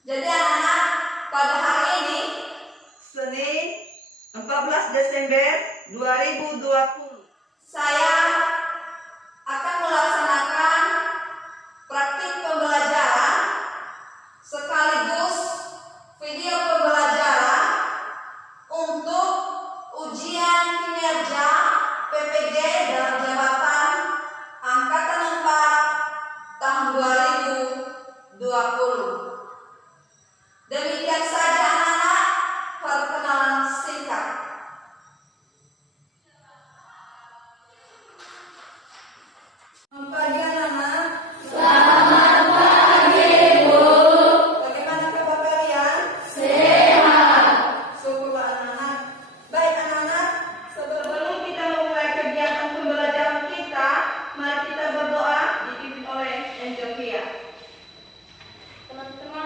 Jadi anak-anak, pada hari ini Senin 14 Desember 2020 saya akan melaksanakan praktik pembelajaran sekaligus video pembelajaran untuk ujian kinerja PPG dalam jabatan Angkatan 4 tahun 2020. Demikian saja anak-anak perkenalan singkat. Selamat pagi anak-anak. Selamat pagi, Bu. Bagaimana kabar kalian? Sehat. Syukurlah anak-anak. Baik anak-anak, Sebelum kita memulai kegiatan pembelajaran kita, mari kita berdoa dipimpin oleh Angel Kia. Teman-teman,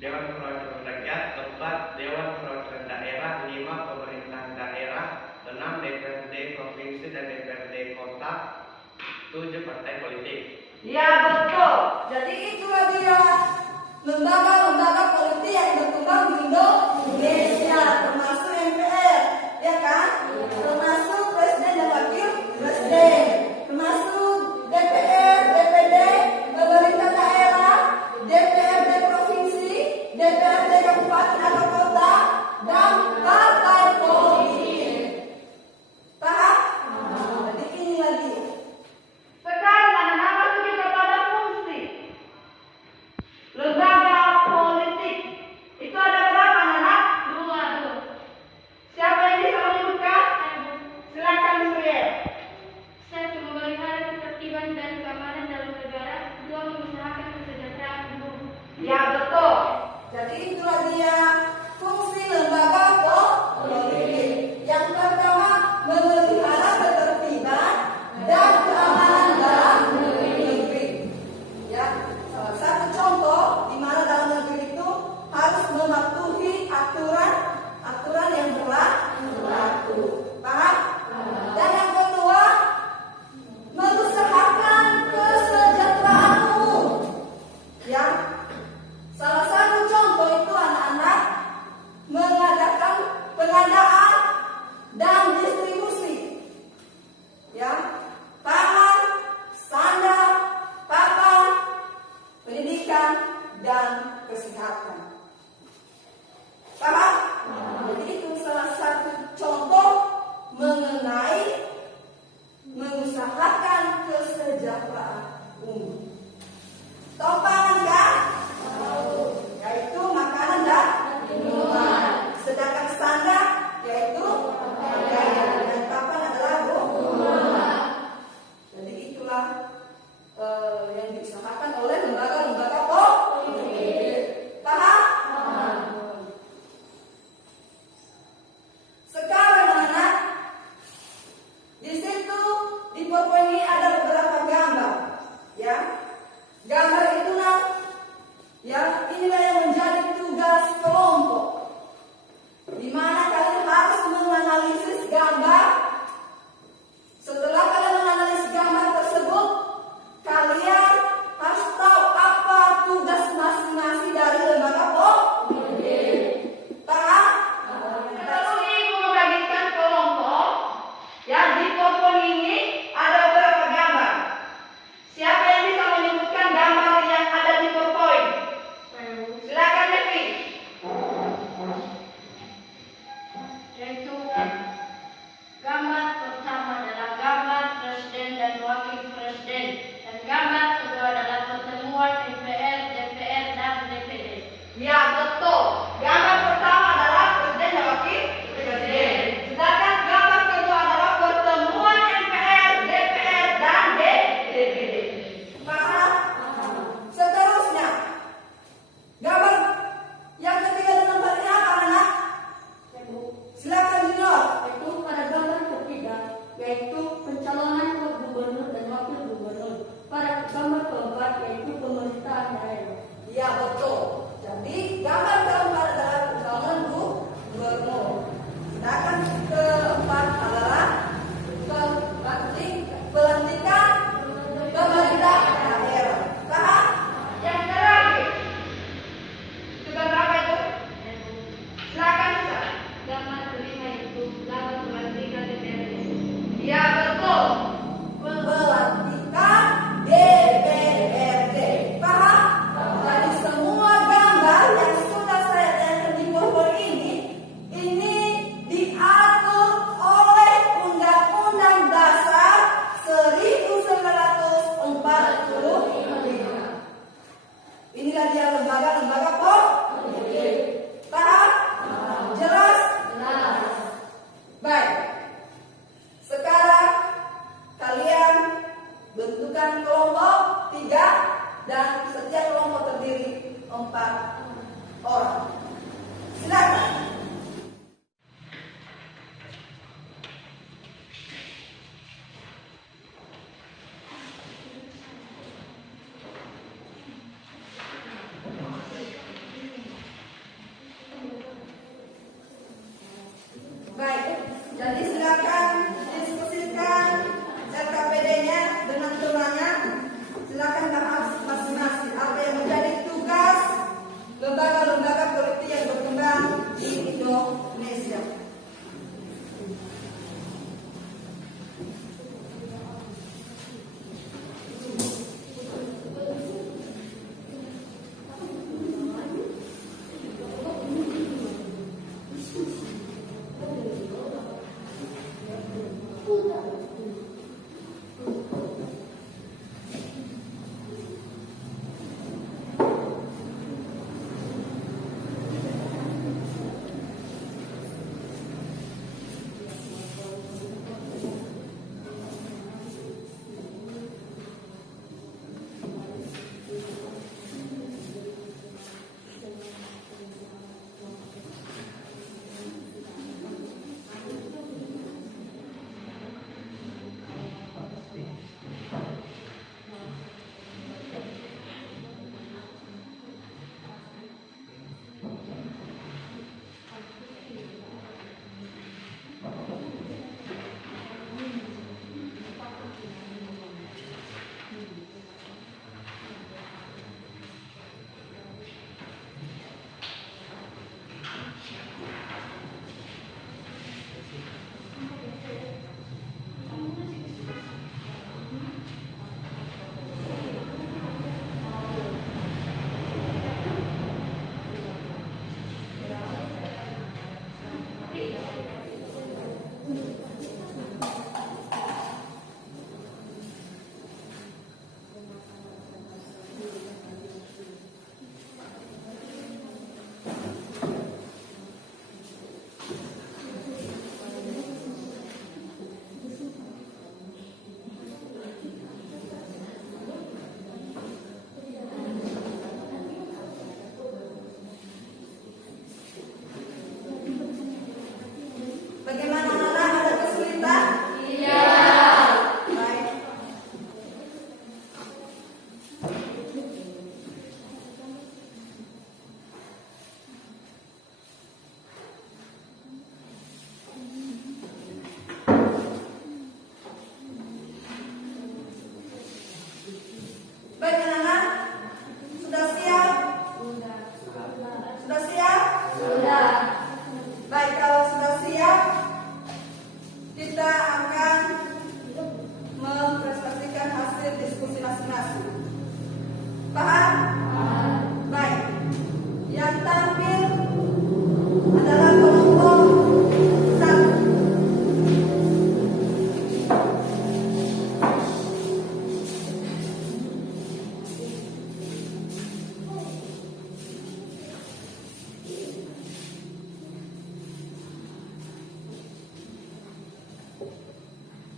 Dewan Perwakilan Rakyat, 4 Dewan Perwakilan Daerah, 5 Pemerintahan Daerah, 6 DPRD Provinsi dan DPRD Kota, 7 Partai Politik. Ya betul. Jadi itulah dia lembaga-lembaga politik yang berkembang di Indonesia, termasuk MPR, ya kan? Termasuk Presiden dan Wakil Presiden, termasuk DPR, DPD, pemerintah daerah, DPRD provinsi, DPRD kabupaten atau kota, dan partai politik. Paham? Jadi ini lagi. Sekarang anak-anak masuk kepada fungsi lembaga politik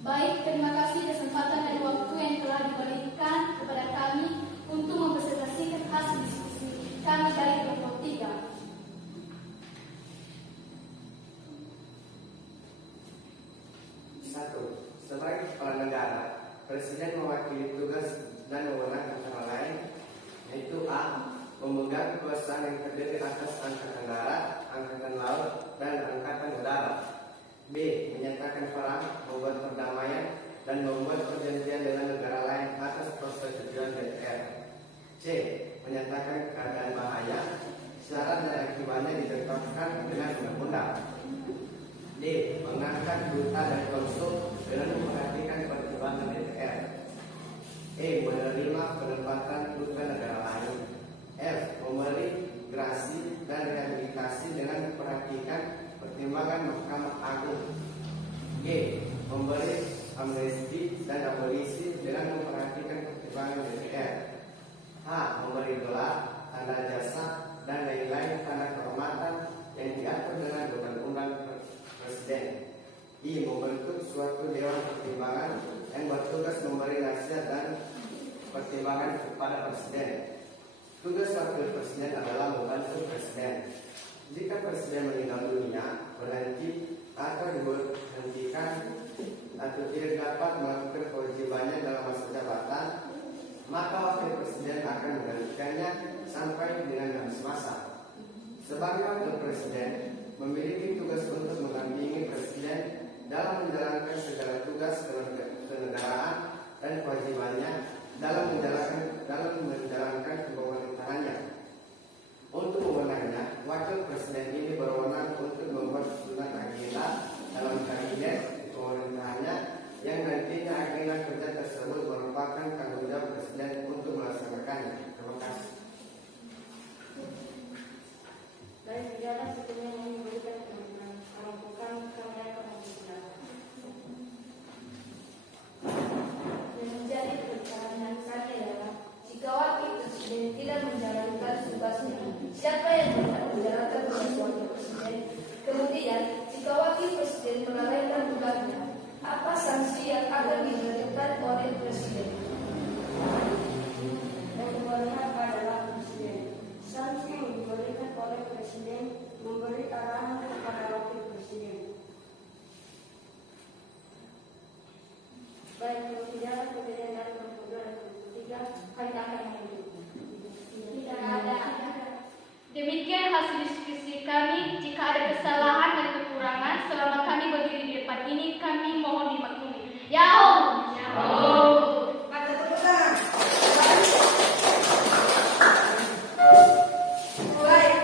Baik, terima kasih kesempatan dan waktu yang telah diberikan kepada kami untuk mempresentasikan hasil diskusi kami dari kelompok 3. Satu, sebagai kepala negara, Presiden mewakili tugas dan wewenang antara lain, yaitu A. Memegang kekuasaan yang terdiri atas angkatan darat, angkatan laut, dan angkatan udara. B. Menyatakan perang, membuat perdamaian, dan membuat perjanjian dengan negara lain atas persetujuan DPR. C. Menyatakan keadaan bahaya, syarat dan akibatnya ditetapkan dengan undang-undang. D. Mengangkat duta dan konsul dengan memperhatikan pertimbangan DPR. E. Menerima penempatan duta negara lain. F. Memberi gerasi dan rehabilitasi dengan memperhatikan pertimbangan Mahkamah Agung. G. Memberi amnesti dan abolisi dengan memperhatikan pertimbangan DPR. H. Memberi gelar, tanda jasa, dan lain-lain tanda kehormatan yang diatur dengan undang-undang Presiden. I. Membentuk suatu dewan pertimbangan yang bertugas memberi nasihat dan pertimbangan kepada Presiden. Tugas wakil presiden adalah membantu presiden. Jika presiden meninggal dunia, berhenti atau diberhentikan atau tidak dapat melakukan kewajibannya dalam masa jabatan, maka wakil presiden akan menggantikannya sampai dengan habis masa. Sebagai wakil presiden, memiliki tugas untuk mendampingi presiden dalam menjalankan segala tugas kenegaraan dan kewajibannya dalam menjalankan pemerintahannya. Untuk wewenangnya, wakil presiden ini berwenang untuk membuat susunan agenda dalam kabinet pemerintahannya yang nantinya agenda kerja tersebut merupakan tanggung jawab presiden untuk melaksanakannya. Terima kasih. Baik, segala sebetulnya yang memberikan penampukan kami akan mempersilakan. Menjadi pertanyaan saya adalah, jika wakil presiden tidak menjalankan tugasnya, siapa yang menjalankan tugas wakil presiden? Kemudian, jika wakil presiden melalaikan tugasnya, apa sanksi yang akan diberikan oleh presiden? Yang kebenaran adalah presiden. Sanksi yang diberikan oleh presiden memberi arahan kepada wakil presiden. Baik, kemudian kemudian dari kemudian ketiga kami akan melanjutkan. Tidak ada. Demikian hasil diskusi kami. Jika ada kesalahan dan kekurangan selama kami berdiri di depan ini, kami mohon dimaklumi. Yahoo! Ada tepuk tangan. Baik,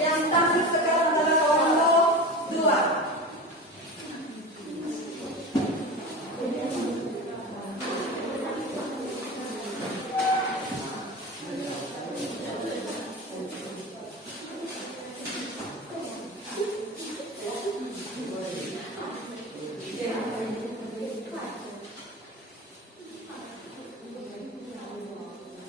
yang tampil sekarang adalah kelompok 2.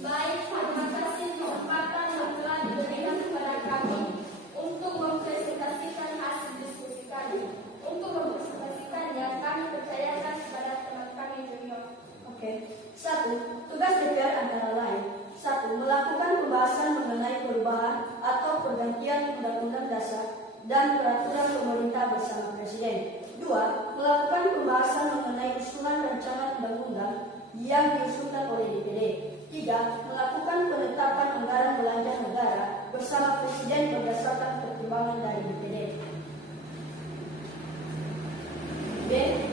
Baik, terima kasih kesempatan yang telah diberikan kepada kami untuk mempresentasikan hasil diskusi kami. Untuk mempresentasikannya, kami percayakan kepada teman kami junior. Oke. 1. Tugas DPR antara lain. 1. Melakukan pembahasan mengenai perubahan atau pergantian Undang-Undang Dasar dan peraturan pemerintah bersama Presiden. 2. Melakukan pembahasan mengenai usulan rancangan undang-undang yang diusulkan oleh DPD. 3. Melakukan penetapan anggaran belanja negara bersama Presiden berdasarkan pertimbangan dari DPD. B.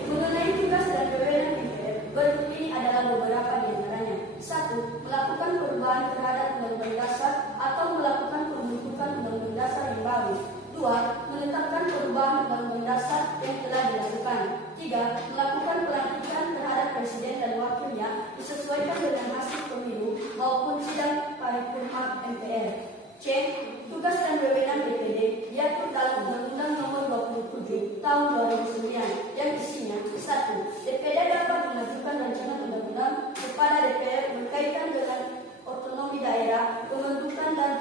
Mengenai tugas dan wewenang DPR, berikut ini adalah beberapa di antaranya. 1. Melakukan perubahan terhadap Undang-Undang Dasar atau melakukan pembentukan Undang-Undang Dasar yang baru. 2. Menetapkan perubahan Undang-Undang Dasar yang telah dilakukan. 3. Melakukan pelantikan terhadap Presiden dan wakilnya disesuaikan dengan hasil pemilu maupun sidang paripurna MPR. C. Tugas dan wewenang DPD diatur dalam Undang-Undang Nomor 27 Tahun 2009 yang isinya: 1. DPD dapat mengajukan rancangan undang-undang kepada DPR berkaitan dengan otonomi daerah, pembentukan dan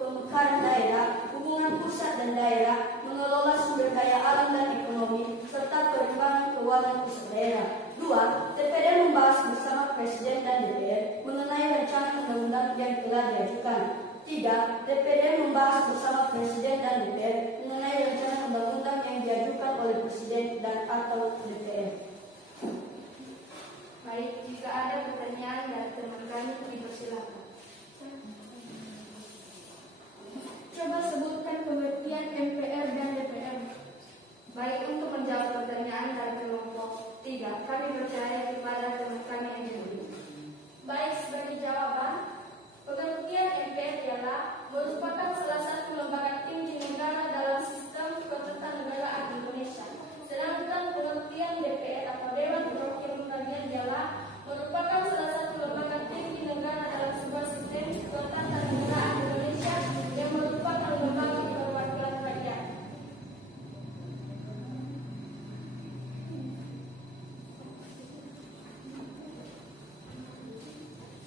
pemekaran daerah, hubungan pusat dan daerah, mengelola sumber daya alam dan ekonomi, serta perimbangan keuangan pusat daerah. kedua, DPR membahas bersama Presiden dan DPR mengenai rencana undang-undang yang telah diajukan. 3. DPR membahas bersama Presiden dan DPR mengenai rencana undang-undang yang diajukan oleh Presiden dan atau DPR. Baik, jika ada pertanyaan dari teman kami, dipersilakan. Coba sebutkan pengertian MPR dan DPR. Baik, untuk menjawab pertanyaan dari kelompok 3, kami percaya kepada teman kami yang dulu. Baik, sebagai jawaban, pengertian MPR ialah merupakan salah satu lembaga tinggi negara dalam sistem ketatanegaraan Indonesia. Sedangkan pengertian DPR atau Dewan Perwakilan Rakyat ialah merupakan salah satu lembaga tinggi negara dalam sebuah sistem ketatanegaraan Indonesia yang merupakan lembaga perwakilan rakyat.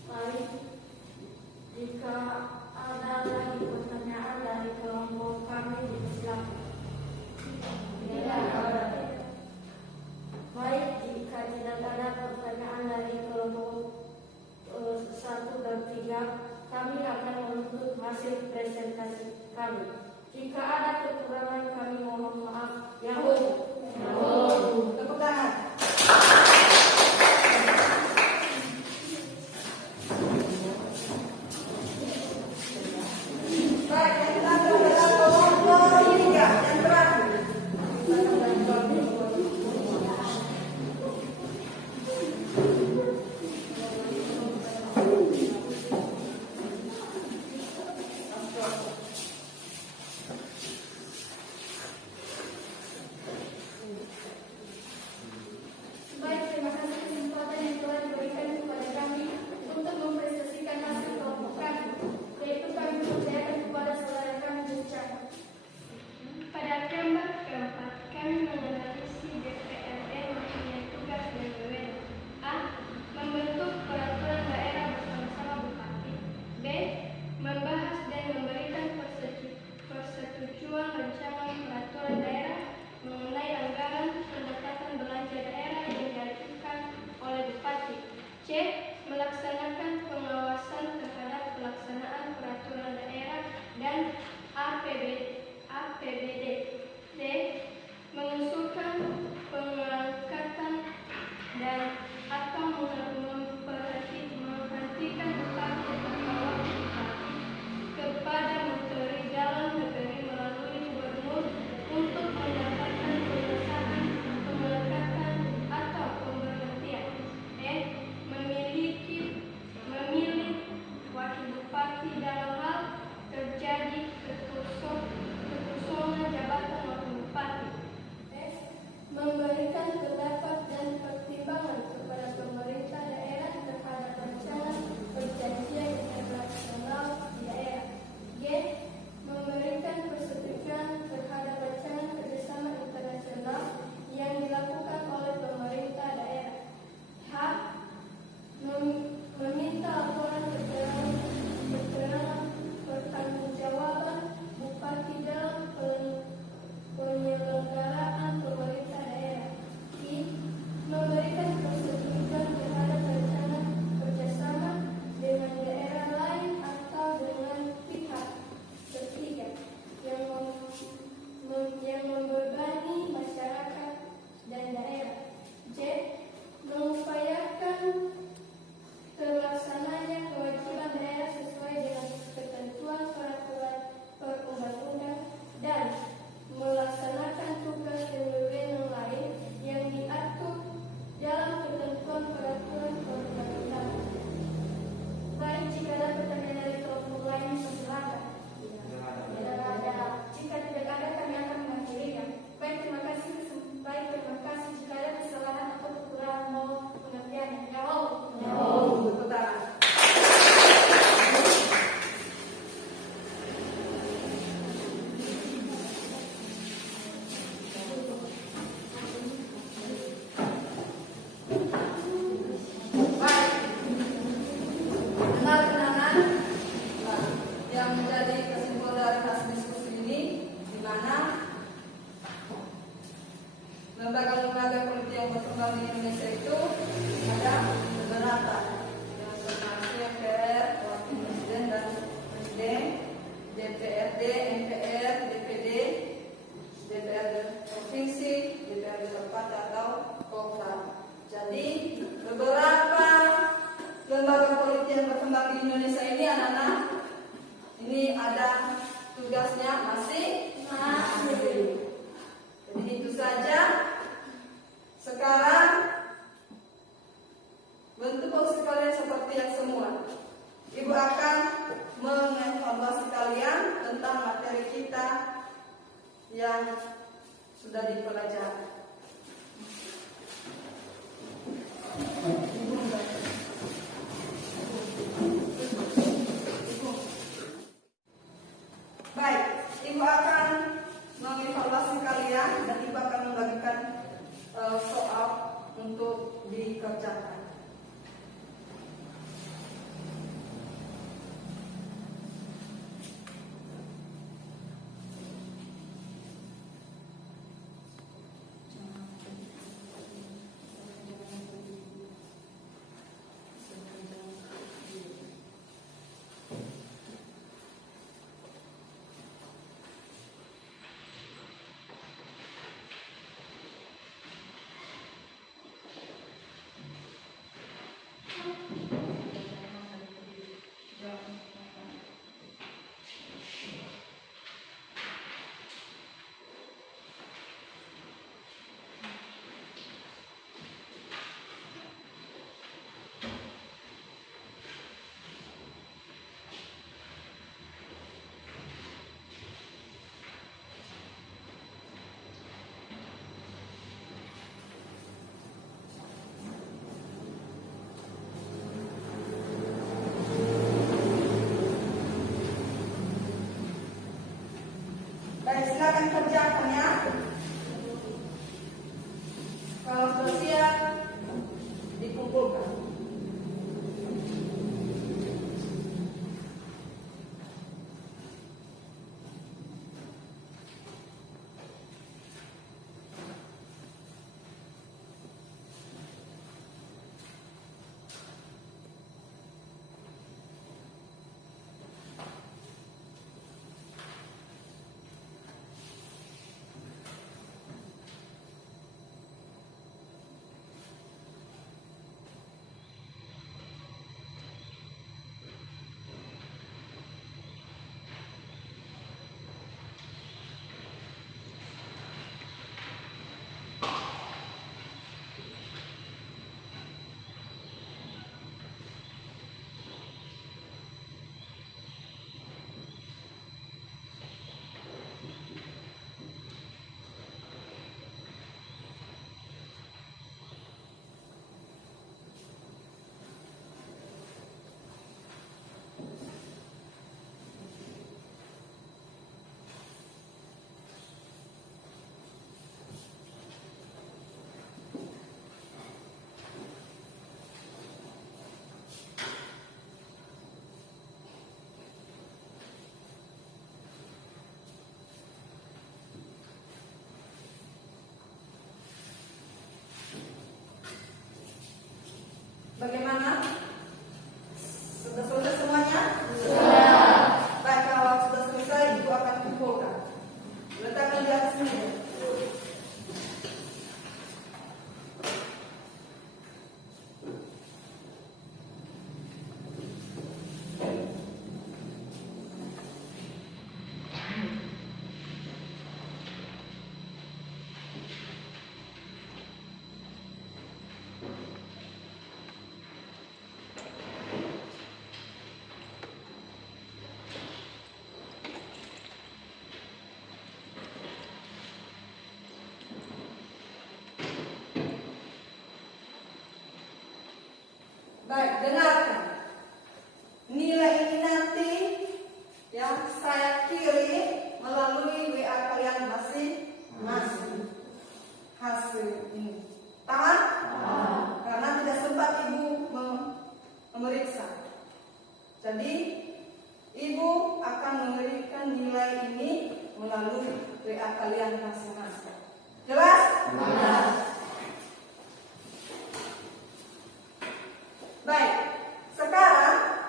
Baik, jika ada lagi pertanyaan dari kelompok kami, dipersilakan. Baik, jika tidak ada pertanyaan dari kelompok 1 dan 3, kami akan menuntut hasil presentasi kami. Jika ada kekurangan, kami mohon maaf. Yahoo! Tepuk tangan. Baik, yang terakhir adalah kelompok 3 yang terakhir. lembaga-lembaga politik yang berkembang di Indonesia itu ada beberapa. Yang pertama MPR, wakil presiden dan presiden, DPRD, MPR, DPD, DPRD provinsi, DPRD kabupaten atau kota. Jadi beberapa lembaga politik yang berkembang di Indonesia ini anak-anak, ini ada tugasnya masing-masing. Jadi itu saja. Sekarang bentuk fungsi kalian seperti yang semua. Ibu akan mengevaluasi kalian tentang materi kita yang sudah dipelajari. Baik, ibu akan mengevaluasi kalian dan ibu akan membagikan soal untuk dikerjakan. Baik, silakan kerjakan ya. Kalau sudah siap, dikumpulkan. Bagaimana? Sudah selesai semuanya? Sudah. Baik, kalau sudah selesai, ibu akan kumpulkan. Letakkan di atas meja. Baik, dengarkan. Nilai ini nanti yang saya kirim melalui WA kalian masing-masing. Hasil ini. Tahan? Karena tidak sempat ibu memeriksa. Jadi, ibu akan memberikan nilai ini melalui WA kalian masing-masing. Jelas? Baik, sekarang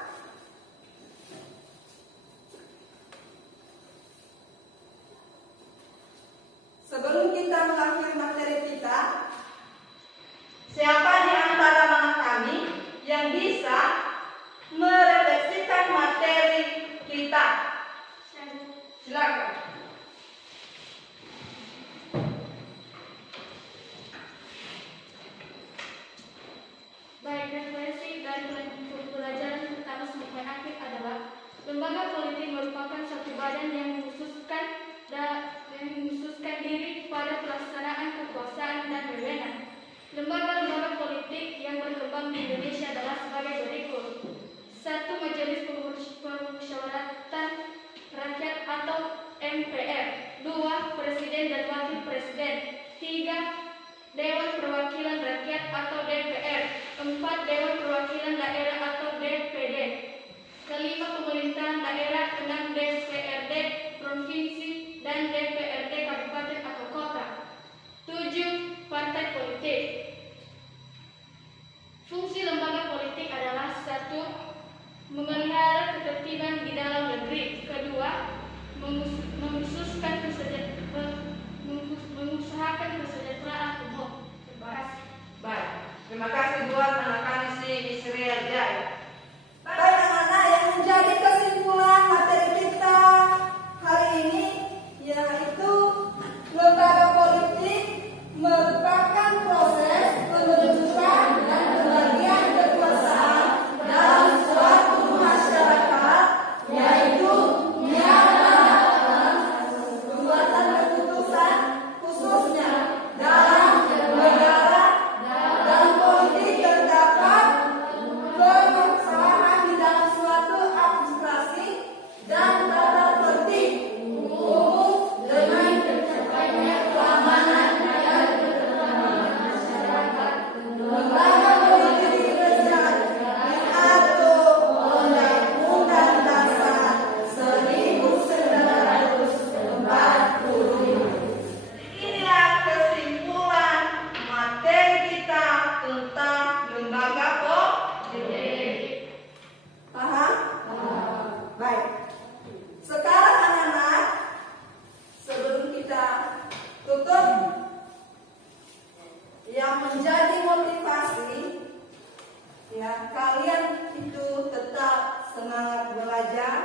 sebelum kita mengakhiri materi kita, siapa di antara anak kami yang bisa merefleksikan materi kita? Silakan. Baik, referensi dari pelajaran pertama sampai akhir adalah lembaga politik merupakan satu badan yang mengkhususkan diri pada pelaksanaan kekuasaan dan wewenang. Lembaga-lembaga politik yang berkembang di Indonesia adalah sebagai berikut: 1. Majelis Permusyawaratan Rakyat atau MPR. 2. Presiden dan Wakil Presiden. 3. Dewan Perwakilan Rakyat atau DPR. 4. Dewan Perwakilan Daerah atau DPD. 5. Pemerintahan daerah. 6. DPRD Provinsi dan DPRD Kabupaten atau Kota. 7. Partai politik. Fungsi lembaga politik adalah: 1. Memelihara ketertiban di dalam negeri. 2. mengusahakan kesejahteraan umum. Terima kasih. Baik, terima kasih buat anak kami si Israel Jaya. Baik anak-anak, yang menjadi kesimpulan materi kita hari ini yaitu lembaga politik merupakan proses pembentukan dan pembagian kekuasaan dalam suatu masyarakat, yaitu pembuatan keputusan khususnya dalam negara. Dalam politik terdapat permasalahan di dalam suatu administrasi dan tata tertib umum dengan tercapainya keamanan dan ketentraman masyarakat. Lembaga politik di Indonesia diatur oleh Undang Dasar 1945. Inilah kesimpulan materi kita tentang lembaga politik. Paham? Baik. Sekarang anak-anak, sebelum kita tutup, yang menjadi motivasi ya kalian itu tetap semangat belajar,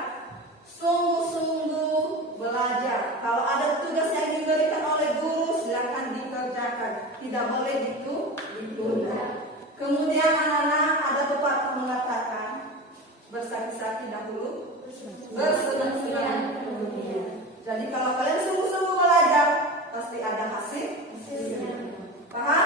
sungguh-sungguh belajar. Kalau ada tugas yang diberikan oleh guru, silakan dikerjakan, tidak boleh ditunda. Kemudian anak-anak, ada pepatah mengatakan bersakit-sakit dahulu, bersenang-senang kemudian. Jadi kalau kalian sungguh-sungguh belajar, pasti ada hasil. Paham?